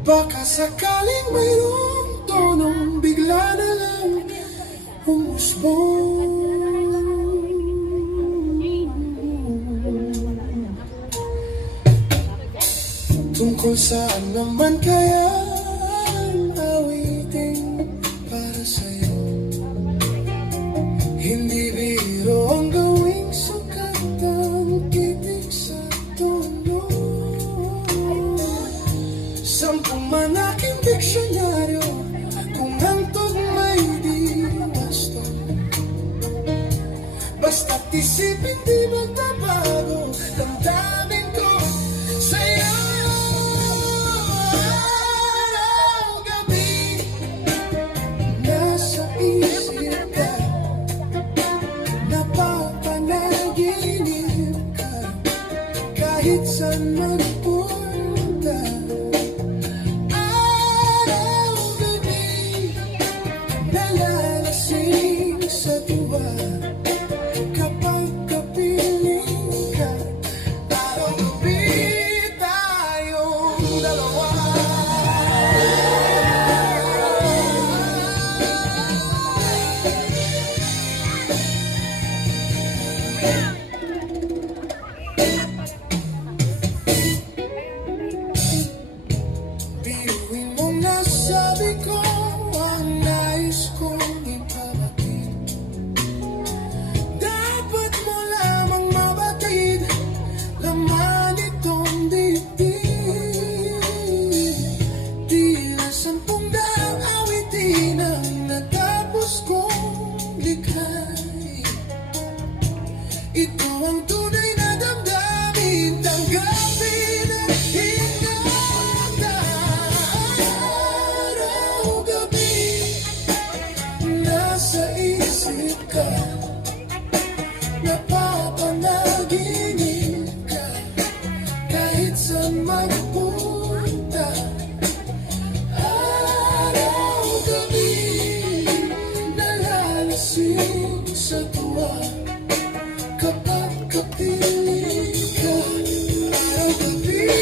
Baka sakaling mayroong tonong bigla na lang umusbong. Tungkol saan naman kaya ang awiting para sa'yo? Hindi biro ang gawing sukat ang titig sa tono. Sampung manaking diksyonaryo kung ang tugma'y di basto. Basta't isipin di magbabago damdamin ko sa'yo. Kahit saan magpunta, araw-gabi nalalasing sa tuwa. Kapag kapiling ka, araw-gabi tayong dalawa. Sabi ko ang nais kong ipabatid. Dapat mo lamang mabatid laman itong dibdib. Tila 10,000 awitin ang natapos kong likhain. Ito ang tunay na damdamin, tanggapin at sa isip ka, napapanaginip ka, kahit saan magpunta, araw-gabi nalalasing sa tuwa. Kapag kapiling ka, araw-gabi